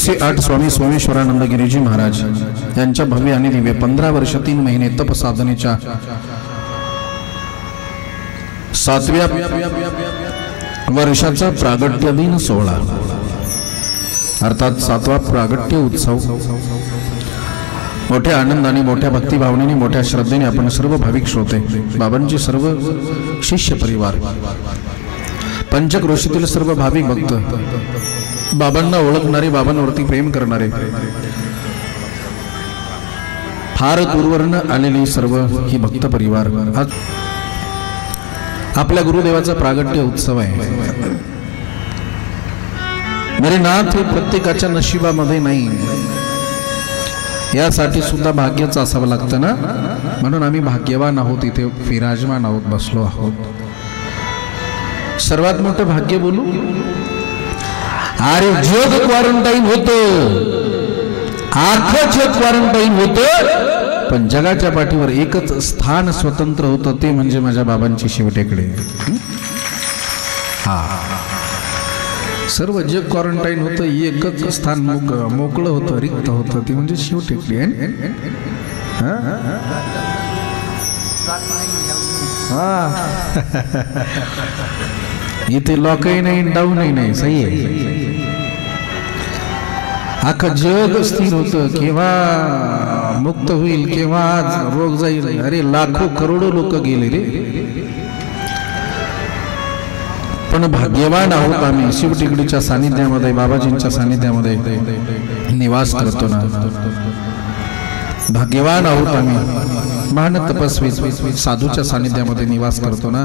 108 स्वामी सोमेश्वरानंद गिरीजी महाराज यांच्या भव्य आणि दिव्य 15 वर्ष 3 महिने तप साधनेच्या 7व्या वर्षाचा प्रागट्य दिन सोहळा अर्थात 7वा प्रागट्य उत्सव मोठ्या आनंदाने, मोठ्या भक्तिभावनेने, मोठ्या श्रद्धेने आपण सर्व भाविक श्रोते, बाबांचे सर्व शिष्य परिवार, पंचक्रोशीतील सर्व भाविक भक्त, बाबांना ओळखणारे, बाबांवरती प्रेम करणारे, फार दूरवरून आलेले सर्व ही भक्त परिवार, आज आपल्या गुरुदेवाचा प्रागट्य उत्सव आहे. मेरे नाथ हे प्रत्येकाच्या नशिबामध्ये नाही, यासाठी सुद्धा भाग्यच असावं लागतं ना. म्हणून आम्ही भाग्यवान आहोत, इथे विराजमान आहोत, बसलो आहोत. सर्वात मोठं भाग्य बोलू, अरे जग क्वारंटाईन होतं, आखं जग क्वारंटाईन होतं, पण जगाच्या पाठीवर एकच स्थान स्वतंत्र होतं, ते म्हणजे माझ्या बाबांची शिवटेकडे. हा, सर्व जग क्वारंटाईन होतं, एकच स्थान मोकळं होतं, रिक्त होतं, ते म्हणजे शिवटेकडी. इथे लॉकही नाही, डाऊनही नाही, सही आहे. अख्खं जग स्थिर होतं, केव्हा मुक्त होईल, केव्हा रोग जाईल. अरे लाखो करोडो लोक गेले रे, पण भाग्यवान आहोत आम्ही. शिवटेकडीच्या सानिध्यामध्ये, बाबाजींच्या सानिध्यामध्ये निवास करतो ना. भाग्यवान आहोत आम्ही, महान तपस्वी साधूच्या सानिध्यामध्ये निवास करतो ना.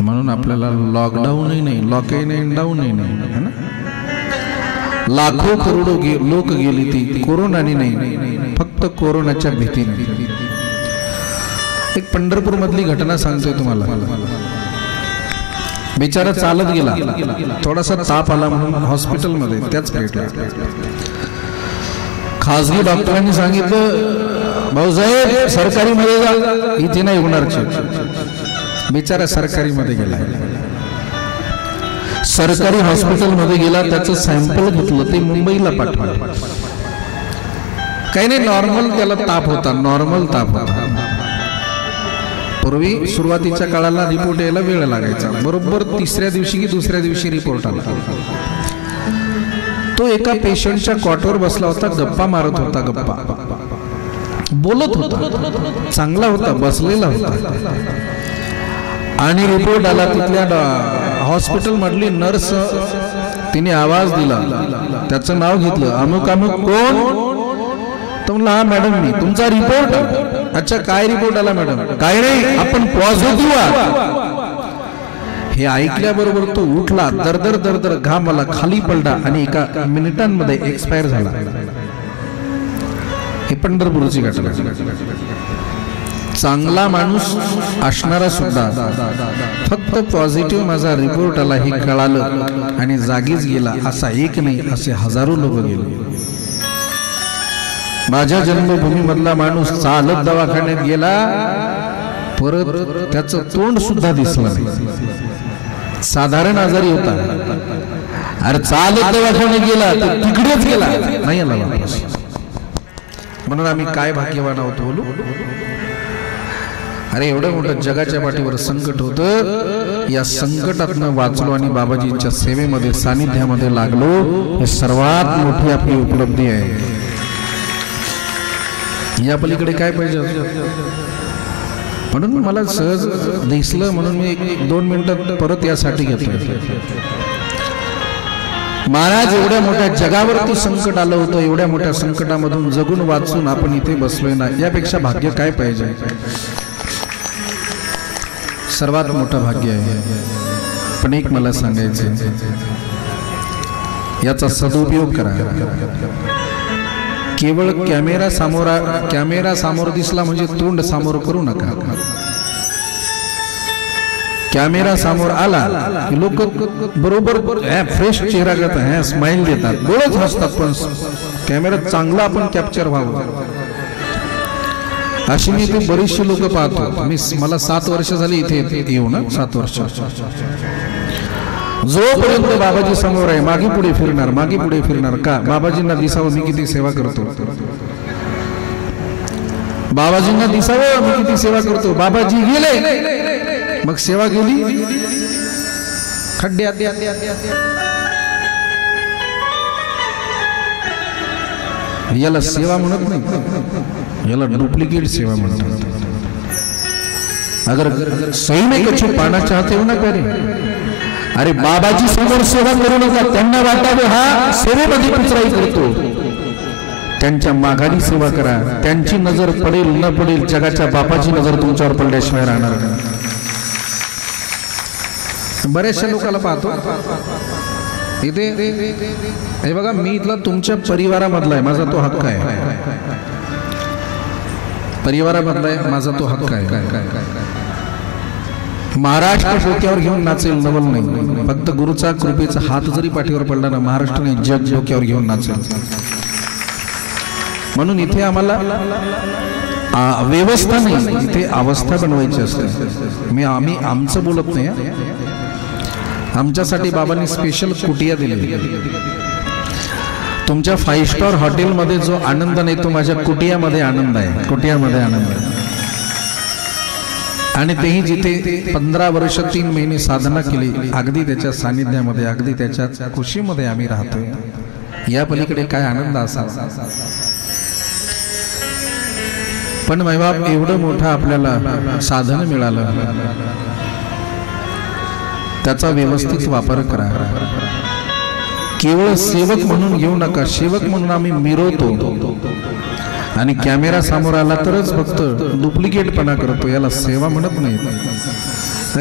म्हणून आपल्याला लॉकडाऊनही नाही, लॉकही नाही, डाऊनही नाही, है ना. लाखो करोडो लोक गेली ती कोरोनाने नाही, फक्त कोरोनाच्या भीतीने. एक पंढरपूर मधली घटना सांगतोय तुम्हाला. बिचारा चालत गेला, थोडासा ताप आला म्हणून हॉस्पिटलमध्ये त्याच भेटला. खासगी डॉक्टरांनी सांगितलं, भाऊसाहेब सरकारी मध्ये जा, इथे नाही होणार. बिचारा सरकारी मध्ये गेला, सरकारी हॉस्पिटल मध्ये गेला, त्याचं सॅम्पल घेतलं, ते मुंबईला पाठवलं. काही नाही, नॉर्मल त्याला ताप होता, नॉर्मल ताप होता. पूर्वी सुरुवातीच्या काळाला रिपोर्ट यायला वेळ लागायचा, बरोबर 3ऱ्या दिवशी की 2ऱ्या दिवशी रिपोर्ट आला. तो एका पेशंटच्या कॉटवर बसला होता, गप्पा मारत होता, गप्पा बोलत होता, चांगला होता, बसलेला होता. आणि रिपोर्ट आला. तिथल्या हॉस्पिटल मधली नर्स, तिने आवाज दिला, त्याचं नाव घेतलं, अमुक अमुक कोण. तो म्हणला, हा मॅडम मी. तुमचा रिपोर्ट? अच्छा, काय रिपोर्ट आला मॅडम? काय नाही, आपण पॉझिटिव्ह आहात. हे ऐकल्याबरोबर तो उठला, दरदर दरदर घाम आला, खाली पडला आणि एका मिनिटांमध्ये एक्सपायर झाला. हे पंढरपूरची घटना. चांगला माणूस असणारा सुद्धा फक्त पॉझिटिव्ह माझा रिपोर्ट आला हे कळालं आणि जागीच गेला. असा एक नाही, असे हजारो लोक गेले. माझ्या जन्मभूमी मधला माणूस चालत दवाखान्यात गेला, परत त्याचं तोंड सुद्धा दिसलं नाही. साधारण आजारी होता, अरे चालत दवाखान्यात गेला, तिकडेच गेला, नाही आला वापस. म्हणून आम्ही काय भाग्यवान आहोत बोलू. अरे एवढं मोठं जगाच्या पाठीवर संकट होतं, या संकटातनं वाचलो आणि बाबाजींच्या सेवेमध्ये, सानिध्यामध्ये लागलो. हे सर्वात मोठी आपली उपलब्धी आहे. या पलीकडे काय पाहिजे. म्हणून मला सहज दिसलं, म्हणून मी 1-2 मिनिटात परत यासाठी घेतोय. महाराज एवढ्या मोठ्या जगावरती संकट आलं होतं, एवढ्या मोठ्या संकटामधून जगून वाचून आपण इथे बसलोय ना, यापेक्षा भाग्य काय पाहिजे. सर्वात मोठं भाग्य आहे. पण एक मला सांगायचं, याचा सदुपयोग करा. केवळ कॅमेरा समोर दिसला म्हणजे तोंड समोर करू नका. कॅमेरा समोर आला की लोक बरोबर फ्रेश चेहरा करतात, स्माइल देतात, बोलत हसतात, पण कॅमेरा चांगला आपण कॅप्चर व्हावं अशी मी ते बरीचशी लोक पाहतो. मला 7 वर्ष झाली इथे येऊ ना, 7 वर्ष. जोपर्यंत बाबाजी समोर आहे मागे पुढे फिरणार, मागे पुढे फिरणार. का? बाबाजींना दिसावं मी किती सेवा करतो, बाबाजींना दिसावं मी किती सेवा करतो. बाबाजी गेले मग सेवा गेली खड्ड्यात. याला सेवा म्हणत नाही, याला डुप्लिकेट सेवा म्हणतात. अगर सही में कुछ पाना चाहते हो ना करे, अरे बाबाजी समोर सेवा करू नका. त्यांना वाटावे हा सेवेमध्ये पिचराई करतो, त्यांच्या माघारी सेवा करा. त्यांची नजर पडेल न पडेल, जगाच्या बापाची नजर तुमच्यावर पडल्याशिवाय राहणार नाही. बऱ्याचशा लोकांना पाहतो इथे, हे बघा मी इथला तुमच्या परिवारामधला आहे, माझा तो हक्क आहे. परिवारामधला आहे, माझा तो हक्क आहे. महाराष्ट्र डोक्यावर घेऊन नाचेल, नवल नाही. फक्त गुरुचा कृपेचा हात जरी पाठीवर पडला ना, महाराष्ट्र नाही जग डोक्यावर घेऊन नाचेल. म्हणून इथे आम्हाला व्यवस्था नाही, इथे अवस्था बनवायची असते. आम्ही आमचं बोलत नाही. आमच्यासाठी बाबांनी स्पेशल कुटिया दिली. तुमच्या 5 स्टार हॉटेलमध्ये जो आनंद नाही तो माझ्या कुटियामध्ये आनंद आहे, कुटियामध्ये आनंद आहे. आणि तेही जिथे 15 वर्ष 3 महिने साधना केली, अगदी त्याच्या सानिध्यामध्ये, अगदी त्याच्या खुशीमध्ये आम्ही राहतोय. या पलीकडे काय आनंद असावा. पण मायबाप एवढं मोठं आपल्याला साधन मिळालं, त्याचा व्यवस्थित वापर करा. केवळ सेवक म्हणून घेऊ नका. सेवक म्हणून आम्ही मिरवतो आणि कॅमेरा समोर आला तरच फक्त डुप्लिकेटपणा करतो. याला सेवा म्हणत नाही.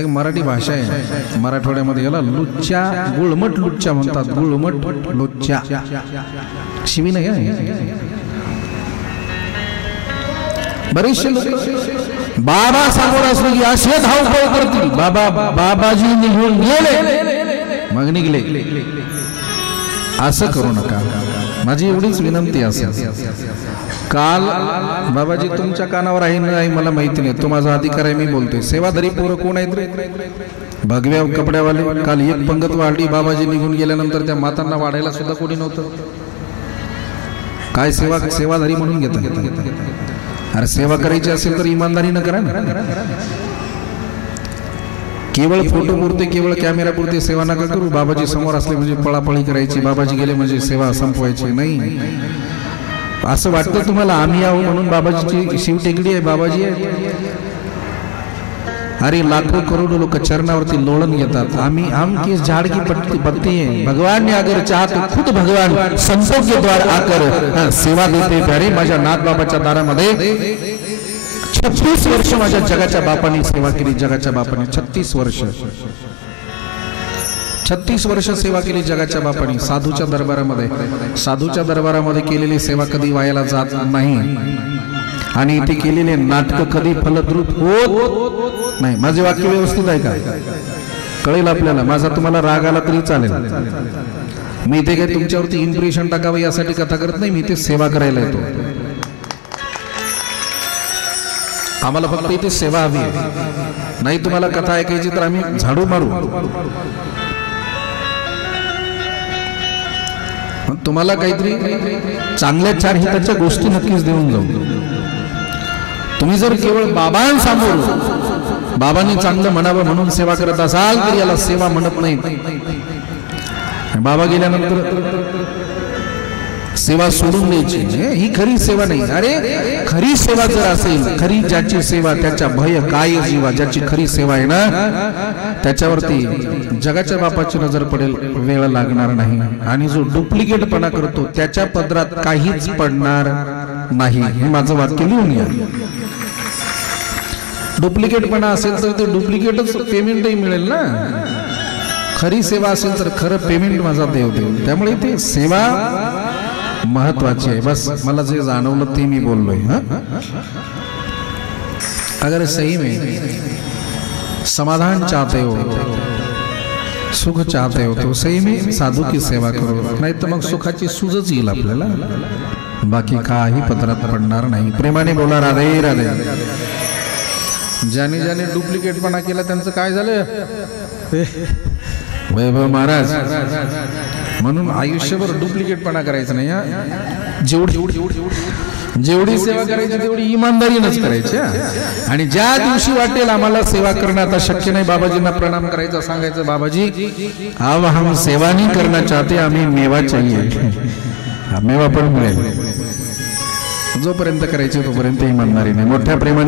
मराठी भाषा आहे, मराठवाड्यामध्ये याला लुच्चा, गुळमट लुच्चा म्हणतात. गुळमट लुच्चा शिवी नाही आहे. बरेचसे लोक बाबा समोर असले की असे धावपळ करतील. बाबाजी निघून गेले मग निघले. असं करू नका. माझी एवढीच विनंती असेल. काल बाबाजी तुमच्या कानावर आहे नाही मला माहिती नाही, तो माझा अधिकार आहे, मी बोलतोय. सेवाधारी पोरं कोण आहेत रे? भगव्या कपड्यावाले. काल एक पंगत वाढली, बाबाजी निघून गेल्यानंतर त्या मातांना वाढायला सुद्धा कोणी नव्हतं. काय सेवाधारी म्हणून घेतात. अरे सेवा करायची असेल तर इमानदारीनं करा ना. केवळ फोटो पुरते, केवळ कॅमेरा पुरते सेवा नका करू. बाबाजी समोर असले म्हणजे पळापळी करायची, बाबाजी गेले म्हणजे सेवा संपवायची नाही. असं वाटतं तुम्हाला आम्ही आहो म्हणून बाबाजीची शिवटेकडी आहे, बाबाजी आहे. अरे लाखों करोड़ों लोग चरणावरती लोळण घेतात. आम्ही हम किस झाड़ की पत्ती है, भगवान ने अगर चाहा तो खुद भगवान संतों के द्वार आकर सेवा देते. प्यारे माझ्या नाथ बाबाच्या दारामध्ये 36 वर्ष माझ्या जगाच्या बापांनी सेवा केली. जगाच्या बापांनी 36 वर्ष 36 वर्ष सेवा केली जगाच्या बापांनी. साधूच्या दरबारामध्ये केलेली सेवा कधी वायाला जात नाही. आणि इथे केलेले नाटक कधी फलद्रूप होत नाही. माझे वाक्य व्यवस्थित आहे का? कळेल आपल्याला. माझा तुम्हाला राग आला तरी चालेल. मी इथे काही तुमच्यावरती इम्प्रेशन टाकावं यासाठी कथा करत नाही. मी इथे सेवा करायला येतो. आम्हाला फक्त इथे सेवा हवी आहे. नाही तुम्हाला कथा ऐकायची तर आम्ही झाडू मारू. तुम्हाला काहीतरी चांगल्या 4 हिताच्या गोष्टी नक्कीच देऊन जाऊ. तुम्ही जर केवळ बाबांसमोर बाबांनी चांगलं म्हणावं म्हणून सेवा करत असाल तर याला सेवा म्हणत नाही. बाबा गेल्यानंतर सेवा सोडून द्यायची ही खरी सेवा नाही. अरे खरी सेवा जर असेल, खरी ज्याची सेवा त्याच्या भय काय जीवा, ज्याची खरी सेवा आहे ना त्याच्यावरती जगाच्या बापाची नजर पडेल, वेळ लागणार नाही. आणि जो डुप्लिकेटपणा करतो त्याच्या पदरात काहीच पडणार नाही. हे माझं वाक्य लिहून घ्या. डुप्लिकेटपणा असेल तर ते डुप्लिकेटच पेमेंटही मिळेल ना. खरी सेवा असेल तर खरं पेमेंट माझा देव देईल. त्यामुळे ते सेवा महत्वाची आहे. बस मला जे जाणवलं ते मी बोललोय. अगर सही में समाधान चाहते हो, सुख चाहते हो तो सही में साधू की सेवा करो. नाही तर मग सुखाची सूजच येईल आपल्याला. बाकी काही पदरात पडणार नाही. प्रेमाने बोला राधे राधे. ज्याने ज्याने डुप्लिकेटपणा केला त्यांचं काय झालं? वैभव महाराज म्हणून आयुष्यभर डुप्लिकेटपणा करायचं नाही हा. जेवढी सेवा करायची तेवढी इमानदारीनंच करायची. आणि ज्या दिवशी वाटेल आम्हाला सेवा करणं आता शक्य नाही, बाबाजींना प्रणाम करायचं, सांगायचं बाबाजी अब हम सेवा नहीं करना चाहते, आम्ही मेवा चाहिए. मेवा पण मिळेल. जोपर्यंत करायचे तोपर्यंत इमानदारीने मोठ्या प्रेमाने